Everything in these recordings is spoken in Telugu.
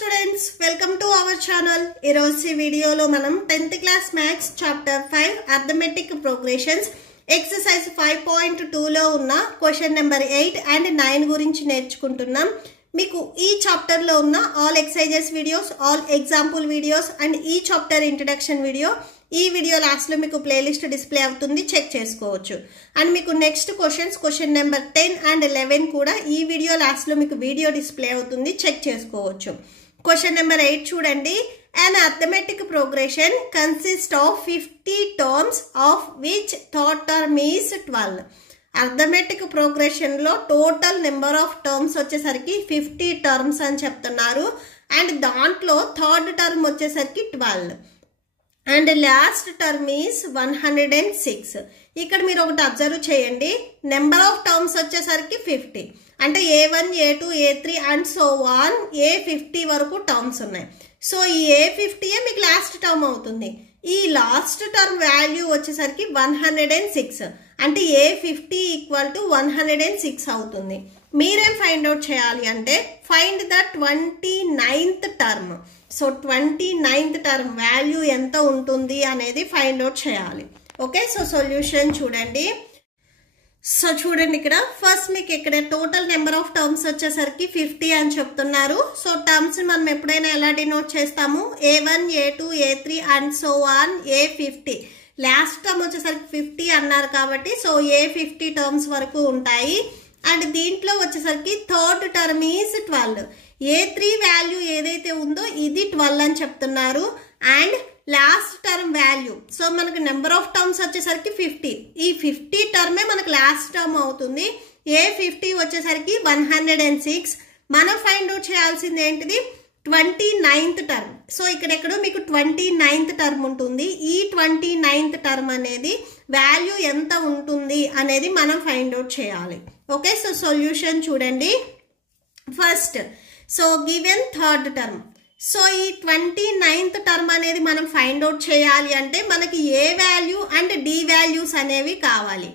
students, welcome to our channel. ఈ రోజు వీడియోలో మనం 10th class maths chapter 5 arithmetic progressions exercise 5.2 లో ఉన్న question number 8 and 9 గురించి నేర్చుకుంటున్నాం. మీకు ఈ చాప్టర్ లో ఉన్న all exercises videos, all example videos and ఈ చాప్టర్ ఇంట్రడక్షన్ వీడియో ఈ వీడియో లాస్ట్ లో మీకు ప్లేలిస్ట్ డిస్ప్లే అవుతుంది, చెక్ చేసుకోవచ్చు. అండ్ మీకు నెక్స్ట్ క్వశ్చన్ నెంబర్ 10 and 11 కూడా ఈ వీడియో లాస్ట్ లో మీకు వీడియో డిస్ప్లే అవుతుంది, చెక్ చేసుకోవచ్చు. క్వశ్చన్ నెంబర్ 8 చూడండి. An arithmetic progression consists of 50 terms of which third term is 12. Arithmetic progression లో టోటల్ నెంబర్ ఆఫ్ టర్మ్స్ వచ్చేసరికి 50 టర్మ్స్ అని చెప్తున్నారు. అండ్ దాంట్లో థర్డ్ టర్మ్ వచ్చేసరికి 12 అండ్ లాస్ట్ టర్మ్ ఈస్ 106. ఇక్కడ మీరు ఒకటి అబ్జర్వ్ చేయండి, నెంబర్ ఆఫ్ టర్మ్స్ వచ్చేసరికి 50 అంటే A1, A2, A3 and so on A50 వరకు టర్మ్స్ ఉన్నాయి. సో ఈ A50 మీకు లాస్ట్ టర్మ్ అవుతుంది. ఈ లాస్ట్ టర్మ్ వాల్యూ వచ్చేసరికి 106 అంటే A50 ఈక్వల్ టు 106 అవుతుంది. మీరేం ఫైండ్ అవుట్ చేయాలి అంటే find the 29th term. So 29th term value ఎంత ఉంటుంది అనేది ఫైండ్ అవుట్ చేయాలి. ఓకే, సో సొల్యూషన్ చూడండి. సో చూడండి, ఇక్కడ ఫస్ట్ మీకు ఇక్కడ టోటల్ నెంబర్ ఆఫ్ టర్మ్స్ వచ్చేసరికి 50 అని చెప్తున్నారు. సో టర్మ్స్ మనం ఎప్పుడైనా ఎలా డినోట్ చేస్తాము, A1, A2, A3 and so on A50. Last term వచ్చేసరికి 50 అన్నారు కాబట్టి సో A50 టర్మ్స్ వరకు ఉంటాయి. అండ్ దీంట్లో వచ్చేసరికి third term is 12. A3 value ఏదైతే ఉందో ఇది 12 అని చెప్తున్నారు. And last term value, so మనకు నెంబర్ ఆఫ్ టర్మ్స్ వచ్చేసరికి 50. ఈ 50 టర్మే మనకు లాస్ట్ టర్మ్ అవుతుంది. A50 వచ్చేసరికి 106. మనం ఫైండ్ అవుట్ చేయాల్సింది ఏంటిది, 29th టర్మ్. సో ఇక్కడెక్కడో మీకు 29th టర్మ్ ఉంటుంది. ఈ 29th టర్మ్ అనేది వాల్యూ ఎంత ఉంటుంది అనేది మనం ఫైండ్ అవుట్ చేయాలి. ఓకే, సో సొల్యూషన్ చూడండి. First so given third term. So ఈ 29th టర్మ్ అనేది మనం ఫైండ్ అవుట్ చేయాలి అంటే మనకి A value and D values అనేవి కావాలి.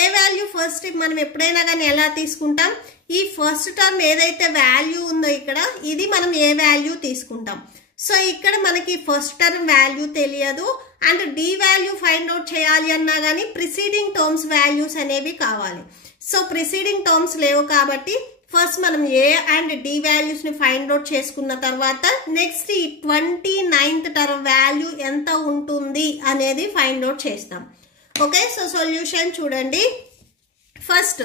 ఏ వాల్యూ ఫస్ట్ మనం ఎప్పుడైనా కానీ ఎలా తీసుకుంటాం, ఈ ఫస్ట్ టర్మ్ ఏదైతే వాల్యూ ఉందో ఇక్కడ ఇది మనం ఏ వాల్యూ తీసుకుంటాం. సో ఇక్కడ మనకి ఫస్ట్ టర్మ్ వాల్యూ తెలియదు and D value find out చేయాలి అన్నా కానీ ప్రిసీడింగ్ టర్మ్స్ వాల్యూస్ అనేవి కావాలి. సో ప్రిసీడింగ్ టర్మ్స్ లేవు కాబట్టి ఫస్ట్ మనం ఏ అండ్ డి వాల్యూస్ ని ఫైండ్ అవుట్ చేసుకున్న తర్వాత నెక్స్ట్ ఈ 29th టర్మ్ వాల్యూ ఎంత ఉంటుంది అనేది ఫైండ్ అవుట్ చేస్తాం. ఓకే, సో సొల్యూషన్ చూడండి. ఫస్ట్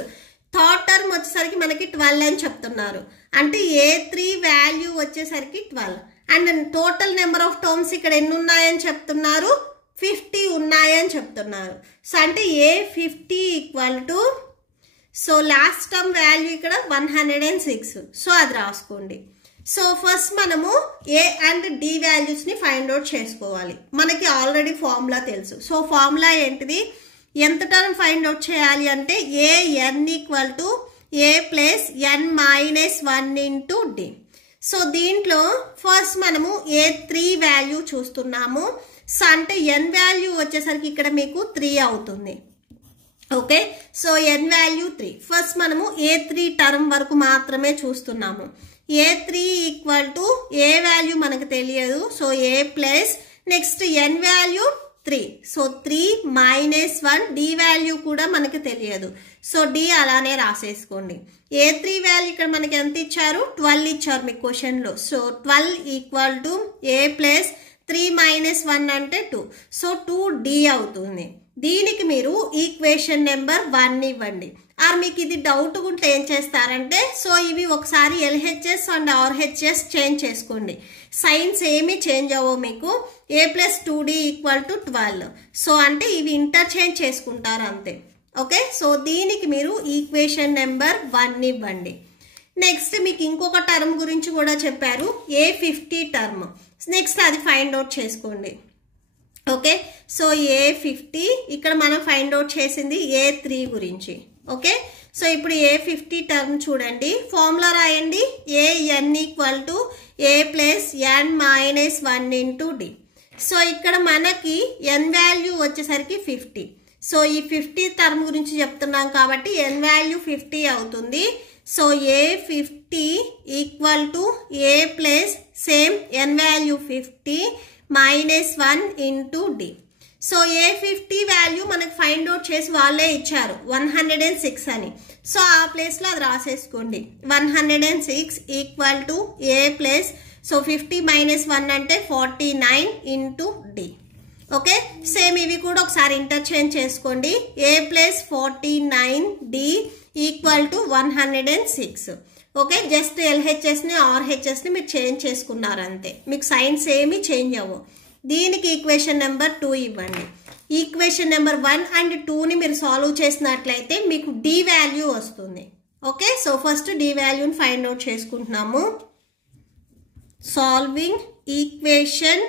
థర్డ్ టర్మ్ వచ్చేసరికి మనకి 12 అని చెప్తున్నారు. అంటే A3 వాల్యూ వచ్చేసరికి 12 and total number of terms ఇక్కడ ఎన్ని ఉన్నాయని చెప్తున్నారు, 50 ఉన్నాయని చెప్తున్నారు. సో అంటే A50 equal to, so last term value ఇక్కడ 106. సో అది రాసుకోండి. సో ఫస్ట్ మనము ఏ అండ్ డి వాల్యూస్ ని ఫైండ్ అవుట్ చేసుకోవాలి. మనకి ఆల్రెడీ ఫార్ములా తెలుసు. సో ఫార్ములా ఏంటిది, ఎంత టర్మ్ ఫైండ్ అవుట్ చేయాలి అంటే AN equal to A plus N minus 1 into D. So దీంట్లో ఫస్ట్ మనము A3 వాల్యూ చూస్తున్నాము. సో అంటే N వాల్యూ వచ్చేసరికి ఇక్కడ మీకు 3 అవుతుంది. Okay, so N value 3. First మనము A3 టర్మ్ వరకు మాత్రమే చూస్తున్నాము. A3 equal to A value మనకు తెలియదు. So A plus next N value 3. So 3 minus 1 D value కూడా మనకు తెలియదు. సో డి అలానే రాసేసుకోండి. A3 వాల్యూ ఇక్కడ మనకి ఎంత ఇచ్చారు, 12 ఇచ్చారు మీకు క్వశ్చన్లో. So 12 equal to A plus 3 minus 1 అంటే 2. సో 2D అవుతుంది. దీనికి మీరు ఈక్వేషన్ నెంబర్ 1 ఇవ్వండి. ఆర్ మీకు ఇది డౌట్ ఉంటే ఏం చేస్తారంటే, సో ఇవి ఒకసారి LHS అండ్ RHS చేంజ్ చేసుకోండి. సైన్స్ ఏమి చేంజ్ అవ్వవు మీకు. A plus 2D equal to 12. So అంటే ఇవి ఇంటర్చేంజ్ చేసుకుంటారు అంతే. ఓకే, సో దీనికి మీరు ఈక్వేషన్ నెంబర్ 1 ఇవ్వండి. నెక్స్ట్ మీకు ఇంకొక టర్మ్ గురించి కూడా చెప్పారు, A50 టర్మ్. నెక్స్ట్ అది ఫైండ్ అవుట్ చేసుకోండి. ఓకే, సో A50 ఇక్కడ మనం ఫైండ్ అవుట్ చేసింది A3 గురించి. ఓకే, సో ఇప్పుడు A50 టర్మ్ చూడండి, ఫార్ములా రాయండి. AN equal to A plus N minus 1 into D. So ఇక్కడ మనకి N వాల్యూ వచ్చేసరికి 50. సో ఈ 50 టర్మ్ గురించి చెప్తున్నాం కాబట్టి N వాల్యూ 50 అవుతుంది. So A50 equal to A plus same n value 50 minus 1 into D. So A 50 value మనకు ఫైండ్ అవుట్ చేసి వాళ్ళే ఇచ్చారు 106 అని. సో ఆ ప్లేస్లో అది రాసేసుకోండి. 106 equal to A plus, so 50 minus 1 అంటే 49 ఇంటూ డి. ఓకే, సేమ్ ఇవి కూడా ఒకసారి ఇంటర్చేంజ్ చేసుకోండి. A plus 49 D equal to 106. Okay, just ఎల్హెచ్ఎస్ని ఆర్హెచ్ఎస్ని మీరు చేంజ్ చేసుకున్నారు అంతే, మీకు సైన్స్ ఏమి చేంజ్ అవ్వవు. దీనికి ఈక్వేషన్ నెంబర్ 2 ఇవ్వండి. ఈక్వేషన్ నెంబర్ 1 అండ్ 2ని మీరు సాల్వ్ చేసినట్లయితే మీకు డి వాల్యూ వస్తుంది. ఓకే, సో ఫస్ట్ డి వాల్యూని ఫైండ్ అవుట్ చేసుకుంటున్నాము. Solving equation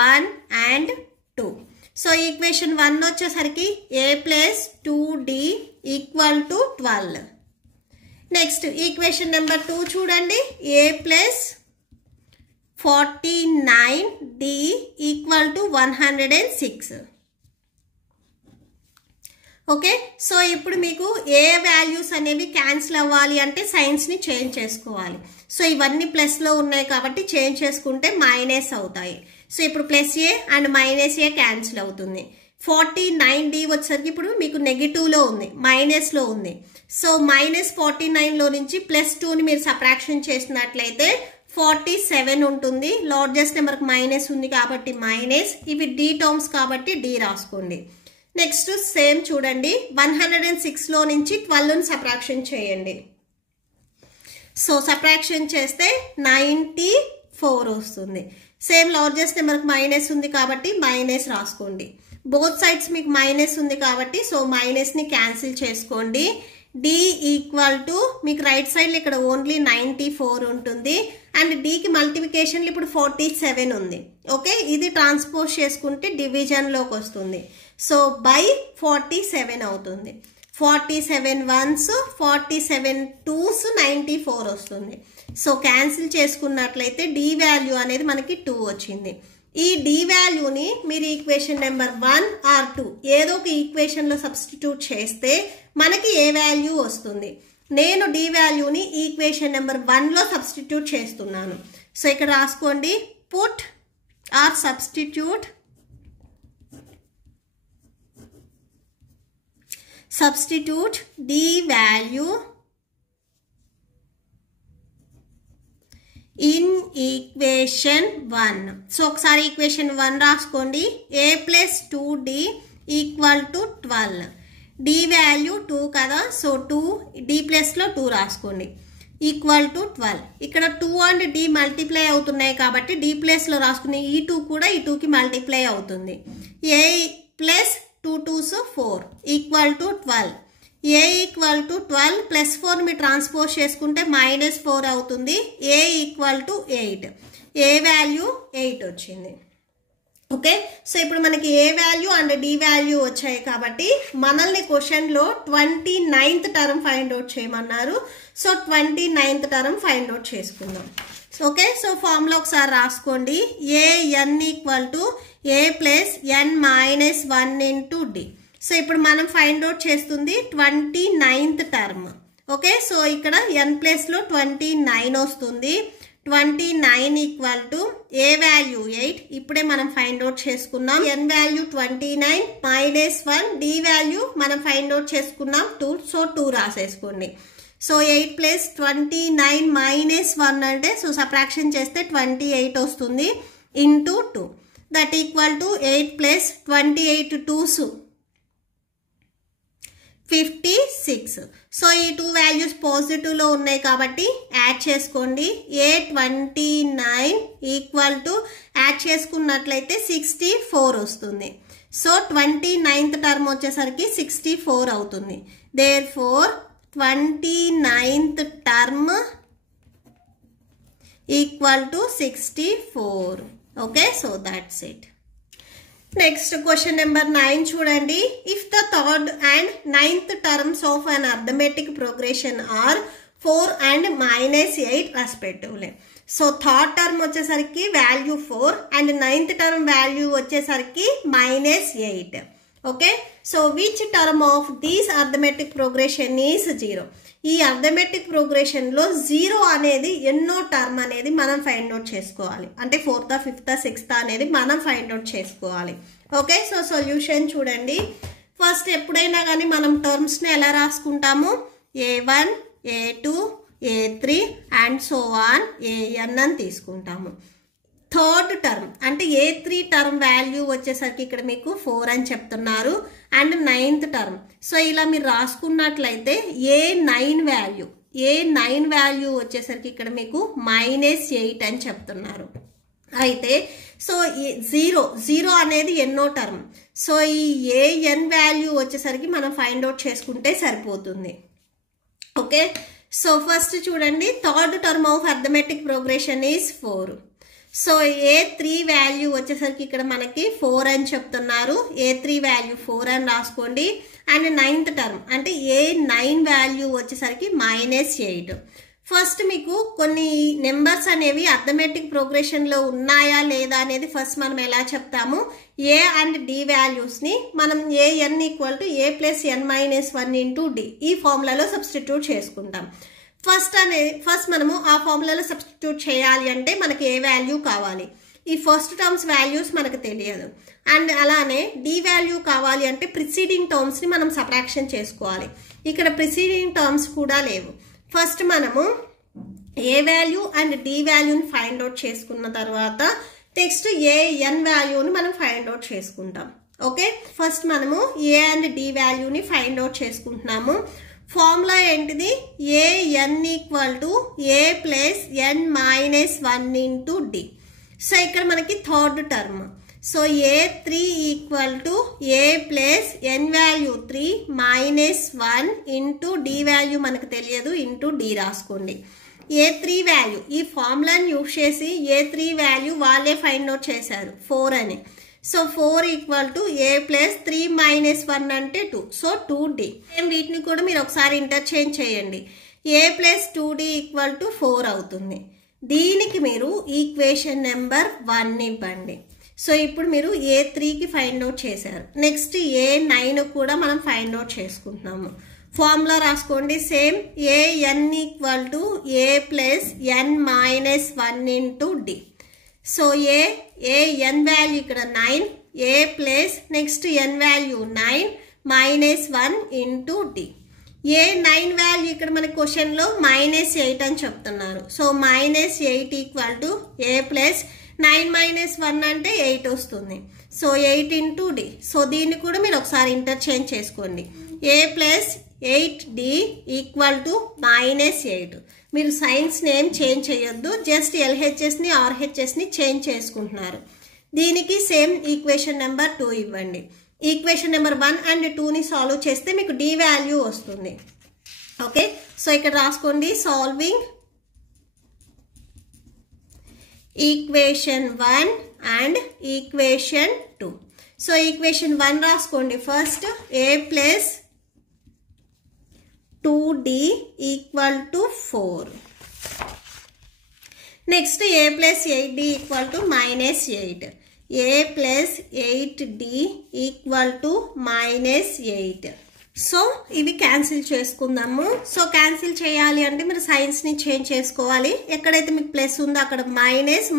1 and 2. So equation 1 వచ్చేసరికి A plus 2d equal to 12. Next equation number 2 చూడండి. A plus 49d equal to 106. Okay, so ఇప్పుడు మీకు ఏ వాల్యూస్ అనేవి క్యాన్సిల్ అవ్వాలి అంటే సైన్స్ని చేంజ్ చేసుకోవాలి. సో ఇవన్నీ ప్లస్లో ఉన్నాయి కాబట్టి చేంజ్ చేసుకుంటే మైనస్ అవుతాయి. సో ఇప్పుడు plus A and minus A cancel అవుతుంది. 49d వచ్చేసరికి ఇప్పుడు మీకు నెగిటివ్లో ఉంది, మైనస్లో ఉంది. సో మైనస్ 49లో నుంచి ప్లస్ 2ని మీరు సబ్ట్రాక్షన్ చేసినట్లయితే 47 ఉంటుంది. లార్జెస్ట్ నెంబర్కి మైనస్ ఉంది కాబట్టి మైనస్, ఇవి డి టర్మ్స్ కాబట్టి డి రాసుకోండి. నెక్స్ట్ సేమ్ చూడండి, 106లో నుంచి 12ని సబ్ట్రాక్షన్ చేయండి. సో సబ్ట్రాక్షన్ చేస్తే 94 వస్తుంది. సేమ్ లార్జెస్ట్ నెంబర్కి మైనస్ ఉంది కాబట్టి మైనస్ రాసుకోండి. బోత్ సైడ్స్ మీకు మైనస్ ఉంది కాబట్టి సో మైనస్ని క్యాన్సిల్ చేసుకోండి. డి ఈక్వల్ టు మీకు రైట్ సైడ్లో ఇక్కడ ఓన్లీ 94 ఉంటుంది అండ్ డికి మల్టిప్లికేషన్లు ఇప్పుడు 47 ఉంది. ఓకే, ఇది ట్రాన్స్పోజ్ చేసుకుంటే డివిజన్లోకి వస్తుంది. సో బై 47 అవుతుంది. 47 1s 47 2s 94 వస్తుంది. సో క్యాన్సిల్ చేసుకున్నట్లయితే డి వాల్యూ అనేది మనకి 2 వచ్చింది. ఈ డి వాల్యూని మీరు ఈక్వేషన్ నెంబర్ 1 ఆర్ 2 ఏదో ఒక ఈక్వేషన్లో సబ్స్టిట్యూట్ చేస్తే మనకి ఏ వాల్యూ వస్తుంది. నేను డి వాల్యూని ఈక్వేషన్ నెంబర్ 1లో సబ్స్టిట్యూట్ చేస్తున్నాను. సో ఇక్కడ రాసుకోండి, put or substitute D value in equation 1. So ఒకసారి ఈక్వేషన్ 1 రాసుకోండి. A plus 2d equal to 12. D value 2 కదా, సో 2 డి ప్లస్లో 2 రాసుకోండి ఈక్వల్ టు 12. ఇక్కడ 2 అండ్ డి మల్టిప్లై అవుతున్నాయి కాబట్టి డి ప్లస్లో రాసుకుని ఈ 2 కూడా ఈ 2కి మల్టిప్లై అవుతుంది. A plus 2 2s 4 equal to 12. A equal to 12 plus 4 మీరు ట్రాన్స్పోజ్ చేసుకుంటే మైనస్ 4 అవుతుంది. A equal to 8. A value 8 వచ్చింది. ఓకే, సో ఇప్పుడు మనకి A value and D value వచ్చాయి కాబట్టి మనల్ని క్వశ్చన్లో 29th టర్మ్ ఫైండ్ అవుట్ చేయమన్నారు. So 29th term find out చేసుకుందాం. ఓకే, సో ఫార్ములా ఒకసారి రాసుకోండి. A N equal to A plus N minus 1 into D. So ఇప్పుడు మనం ఫైండ్ అవుట్ చేస్తుంది 29th టర్మ్. ఓకే, సో ఇక్కడ ఎన్ ప్లస్లో 29 వస్తుంది. 29 ఈక్వల్ టు ఏ వాల్యూ 8 ఇప్పుడే మనం ఫైండ్ అవుట్ చేసుకున్నాం. ఎన్ వాల్యూ 29 మైనస్ 1, డి వాల్యూ మనం ఫైండ్ అవుట్ చేసుకున్నాం 2. సో 2 రాసేసుకోండి. సో 8 ప్లస్ 29 మైనస్ 1 అంటే సో సబ్ట్రాక్షన్ చేస్తే 28 వస్తుంది into 2. That equal to 8 plus 28 2s 56. So ఈ 2 వాల్యూస్ పాజిటివ్లో ఉన్నాయి కాబట్టి యాడ్ చేసుకోండి. ఏ 29 ఈక్వల్ టు యాడ్ చేసుకున్నట్లయితే 64 వస్తుంది. సో 29th టర్మ్ వచ్చేసరికి 64 అవుతుంది. Therefore 29th term equal to 64. Okay, so that's it. Next question number 9 చూడండి. If the third and 9th terms of an arithmetic progression are 4 and -8 respectively. So third term వచ్చేసరికి వాల్యూ 4 అండ్ 9th టర్మ్ వాల్యూ వచ్చేసరికి -8. Okay, so which term of these arithmetic progression is 0. ఈ అర్థమెటిక్ ప్రోగ్రెషన్లో 0 అనేది ఎన్నో టర్మ్ అనేది మనం ఫైండ్ అవుట్ చేసుకోవాలి. అంటే 4th, 5th, 6th అనేది మనం ఫైండ్ అవుట్ చేసుకోవాలి. ఓకే, సో సొల్యూషన్ చూడండి. ఫస్ట్ ఎప్పుడైనా కానీ మనం టర్మ్స్ని ఎలా రాసుకుంటాము? A1, A2, A3 and so on AN అని తీసుకుంటాము. థర్డ్ టర్మ్ అంటే A3 టర్మ్ వాల్యూ వచ్చేసరికి ఇక్కడ మీకు 4 అని చెప్తున్నారు. And 9th term. సో ఇలా మీరు రాసుకున్నట్లయితే A9 వాల్యూ వచ్చేసరికి ఇక్కడ మీకు -8 అని చెప్తున్నారు. అయితే సో జీరో అనేది ఎన్నో టర్మ్. సో ఈ AN వాల్యూ వచ్చేసరికి మనం ఫైండ్ అవుట్ చేసుకుంటే సరిపోతుంది. ఓకే, సో ఫస్ట్ చూడండి, third term of arithmetic progression is 4. So A3 value వచ్చేసరికి ఇక్కడ మనకి 4 అని చెప్తున్నారు. A3 వాల్యూ 4 అని రాసుకోండి. అండ్ 9th టర్మ్ అంటే A9 వాల్యూ వచ్చేసరికి -8. ఫస్ట్ మీకు కొన్ని నెంబర్స్ అనేవి అర్థమెటిక్ ప్రోగ్రెషన్లో ఉన్నాయా లేదా అనేది ఫస్ట్ మనం ఎలా చెప్తాము? A అండ్ D వాల్యూస్ని మనం AN = A + n - 1 × D ఈ ఫార్ములాలో సబ్స్టిట్యూట్ చేసుకుంటాం. ఫస్ట్ మనము ఆ ఫార్ములాలో సబ్స్టిట్యూట్ చేయాలి అంటే మనకి ఏ వాల్యూ కావాలి? ఈ ఫస్ట్ టర్మ్స్ వాల్యూస్ మనకు తెలియదు. అండ్ అలానే D వాల్యూ కావాలి అంటే ప్రిసీడింగ్ టర్మ్స్ని మనం సబ్ట్రాక్షన్ చేసుకోవాలి. ఇక్కడ ప్రిసీడింగ్ టర్మ్స్ కూడా లేవు. ఫస్ట్ మనము ఏ వాల్యూ అండ్ D వాల్యూని ఫైండ్ అవుట్ చేసుకున్న తర్వాత నెక్స్ట్ AN వాల్యూని మనం ఫైండ్ అవుట్ చేసుకుంటాం. ఓకే, ఫస్ట్ మనము A అండ్ D వాల్యూని ఫైండ్ అవుట్ చేసుకుంటున్నాము. ఫార్ములా ఏంటిది? AN = A + n - 1 × D. So ఇక్కడ మనకి third term. So A3 = A + n value 3 - 1 × D value మనకు తెలియదు × D రాసుకోండి. A3 వాల్యూ ఈ ఫార్ములాని యూజ్ చేసి A3 వాల్యూ వాళ్ళే ఫైండ్ అవుట్ చేశారు 4 అని. సో 4 = A + 3 - 1 అంటే 2. So 2D. వీటిని కూడా మీరు ఒకసారి ఇంటర్చేంజ్ చేయండి. A + 2D = 4 అవుతుంది. దీనికి మీరు ఈక్వేషన్ నెంబర్ 1 ఇవ్వండి. సో ఇప్పుడు మీరు A3కి ఫైండ్ అవుట్ చేశారు. నెక్స్ట్ A9 కూడా మనం ఫైండ్ అవుట్ చేసుకుంటున్నాము. ఫార్ములా రాసుకోండి same. AN = A + n - 1 × D. So AN value ఇక్కడ 9, A + next n value 9 - 1 × D. A9 value ఇక్కడ మన క్వశ్చన్లో -8 అని చెప్తున్నారు. సో -8 = A + 9 - 1 అంటే 8 వస్తుంది. So 8 × D. సో దీన్ని కూడా మీరు ఒకసారి ఇంటర్చేంజ్ చేసుకోండి. A + 8D = -8. మీరు సైన్స్ నేమ్ చేంజ్ చేయొద్దు, జస్ట్ LHSని RHSని చేంజ్ చేసుకుంటున్నారు. దీనికి సేమ్ ఈక్వేషన్ నెంబర్ 2 ఇవ్వండి. ఈక్వేషన్ నెంబర్ 1 అండ్ 2ని సాల్వ్ చేస్తే మీకు D వాల్యూ వస్తుంది. ఓకే, సో ఇక్కడ రాసుకోండి solving equation 1 and equation 2. So equation 1 రాసుకోండి first. A + 2D = 4. Next A + 8D = -8. A + 8D = -8. So ఇవి క్యాన్సిల్ చేసుకుందాము. సో క్యాన్సిల్ చేయాలి అంటే మీరు సైన్స్ని చేంజ్ చేసుకోవాలి. ఎక్కడైతే మీకు ప్లస్ ఉందో అక్కడ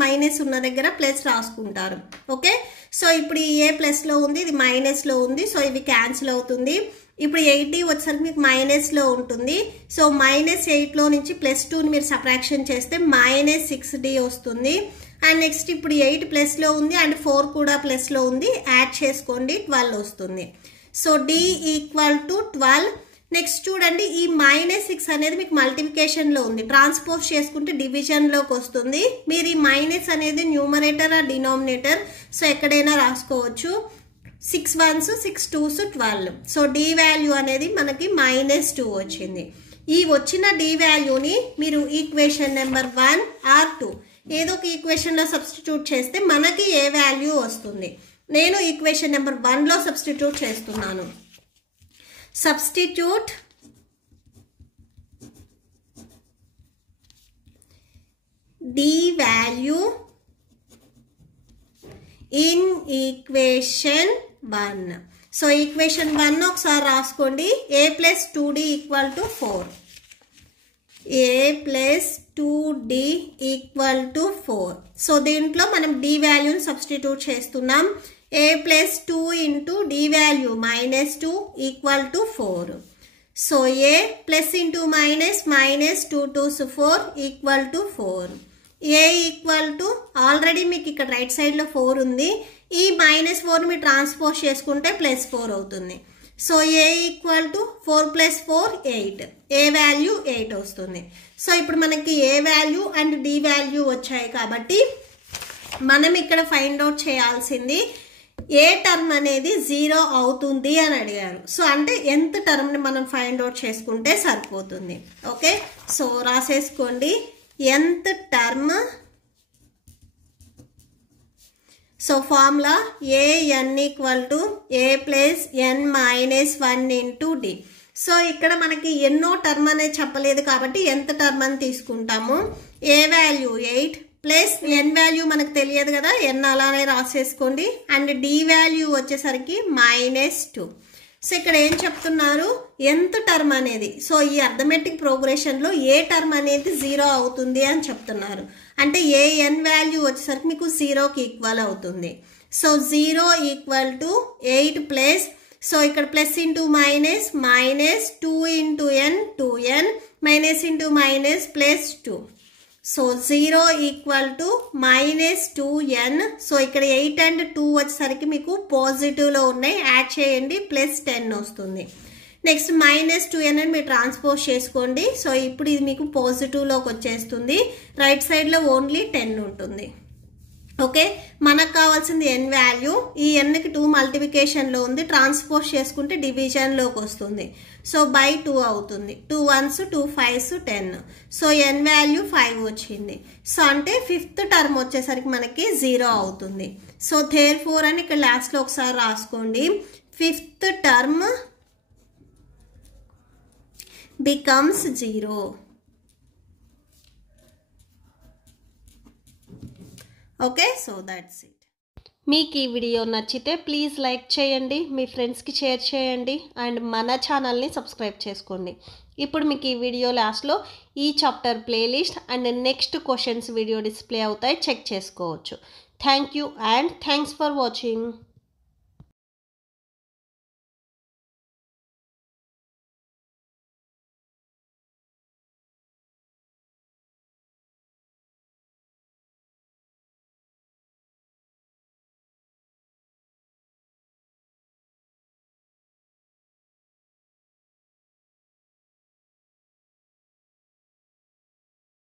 మైనస్ ఉన్న దగ్గర ప్లస్ రాసుకుంటారు. ఓకే, సో ఇప్పుడు ఈ A ప్లస్లో ఉంది, ఇది మైనస్లో ఉంది. సో ఇవి క్యాన్సిల్ అవుతుంది. ఇప్పుడు 8D వచ్చేసరికి మీకు మైనస్లో ఉంటుంది. సో -8లో నుంచి +2ని మీరు సబ్ట్రాక్షన్ చేస్తే -6D వస్తుంది. అండ్ నెక్స్ట్ ఇప్పుడు 8 ప్లస్లో ఉంది అండ్ 4 కూడా ప్లస్లో ఉంది, యాడ్ చేసుకోండి 12 వస్తుంది. So D = 12. నెక్స్ట్ చూడండి, ఈ -6 అనేది మీకు మల్టిప్లికేషన్లో ఉంది, ట్రాన్స్పోజ్ చేసుకుంటే డివిజన్లోకి వస్తుంది. మీరు ఈ మైనస్ అనేది న్యూమరేటర్ ఆ డినామినేటర్ సో ఎక్కడైనా రాసుకోవచ్చు. 6 1s 6 2s 12. So D value అనేది మనకి -2 వచ్చింది. ఈ వచ్చిన D వాల్యూని మీరు ఈక్వేషన్ నెంబర్ 1 ఆర్ 2 ఏదో ఒక ఈక్వేషన్లో సబ్స్టిట్యూట్ చేస్తే మనకి ఏ వాల్యూ వస్తుంది. నేను ఈక్వేషన్ నెంబర్ 1లో సబ్స్టిట్యూట్ చేస్తున్నాను. Substitute D value in equation 1. So equation 1 ఒకసారి రాసుకోండి. A + 2D = 4. a plus 2d equal to 4. So దీంట్లో మనం d వాల్యూని సబ్స్టిట్యూట్ చేస్తున్నాం. a plus 2 into d value -2 equal to 4. So a plus into minus 2 2s 4 equal to 4. a equal to already మీకు ఇక్కడ రైట్ సైడ్లో 4 ఉంది. ఈ -4 మీరు ట్రాన్స్పోజ్ చేసుకుంటే +4 అవుతుంది. So a equal to 4 + 4 8. a value 8 వస్తుంది. సో ఇప్పుడు మనకి a value and d value వచ్చాయి కాబట్టి మనం ఇక్కడ ఫైండ్ అవుట్ చేయాల్సింది ఏ టర్మ్ అనేది 0 అవుతుంది అని అడిగారు. సో అంటే ఎంత టర్మ్ని మనం ఫైండ్ అవుట్ చేసుకుంటే సరిపోతుంది. ఓకే, సో రాసేసుకోండి. ఎంత term, so formula an equal to a plus n minus 1 into d. So ఇక్కడ మనకి ఎన్నో టర్మ్ అనేది చెప్పలేదు కాబట్టి ఎంత టర్మ్ అని తీసుకుంటాము. a value 8 plus n value మనకు తెలియదు కదా, n అలానే రాసేసుకోండి. అండ్ d వాల్యూ వచ్చేసరికి -2. సో ఇక్కడ ఏం చెప్తున్నారు, ఎంత టర్మ్ అనేది, సో ఈ అర్థమెటిక్ ప్రోగ్రెషన్లో ఏ టర్మ్ అనేది 0 అవుతుంది అని చెప్తున్నారు. అంటే ఏ n వాల్యూ వచ్చేసరికి మీకు 0కి ఈక్వల్ అవుతుంది. So 0 equal to 8 plus, so ఇక్కడ plus into minus -2 into n 2n minus into minus +2. So 0 equal to -2n. So ఇక్కడ 8 అండ్ 2 వచ్చేసరికి మీకు పాజిటివ్లో ఉన్నాయి, యాడ్ చేయండి, +10 వస్తుంది. నెక్స్ట్ -2n అని మీరు ట్రాన్స్పోజ్ చేసుకోండి. సో ఇప్పుడు ఇది మీకు పాజిటివ్లోకి వచ్చేస్తుంది. రైట్ సైడ్లో ఓన్లీ 10 ఉంటుంది. ఓకే, మనకు కావాల్సింది n వాల్యూ. ఈ nకి 2 మల్టిప్లికేషన్లో ఉంది, ట్రాన్స్పోజ్ చేసుకుంటే డివిజన్లోకి వస్తుంది. సో బై 2 అవుతుంది. 2 1s 2 5s 10. So n value 5 వచ్చింది. సో అంటే 5th టర్మ్ వచ్చేసరికి మనకి 0 అవుతుంది. సో therefore అని ఇక్కడ లాస్ట్లో ఒకసారి రాసుకోండి. 5th term becomes 0. Okay, so that's it. మీకు ఈ వీడియో నచ్చితే ప్లీజ్ లైక్ చేయండి, మీ ఫ్రెండ్స్కి షేర్ చేయండి, అండ్ మన ఛానల్ని సబ్స్క్రైబ్ చేసుకోండి. ఇప్పుడు మీకు ఈ వీడియో లాస్ట్లో ఈ chapter playlist and next questions video display అవుతాయి, చెక్ చేసుకోవచ్చు. Thank you and thanks for watching.